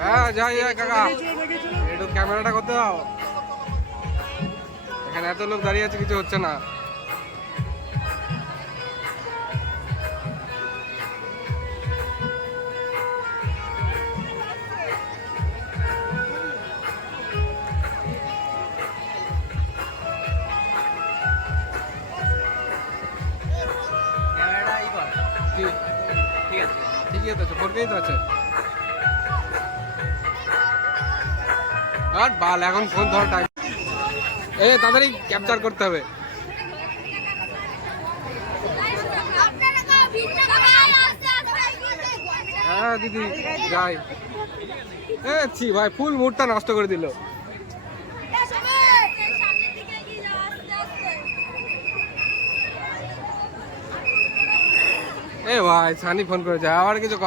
হ্যাঁ যাই যাই কাকা। একটু ক্যামেরাটা করতে দাও। এখানে এত লোক দাঁড়িয়ে আছে কিছু হচ্ছে না। ঠিক আছে। ঠিকই তো আছে ফোরকেই তো আছে। আর বাল, এখন ফোন ধর টাইম এ, তাড়াতাড়ি ক্যাপচার করতে হবে। হ্যাঁ দিদি, যাই। এ, ছি, ভাই ফুল মুডটা নষ্ট করে দিল। এ, ভাই, সানি ফোন করেছে, আবার কিছু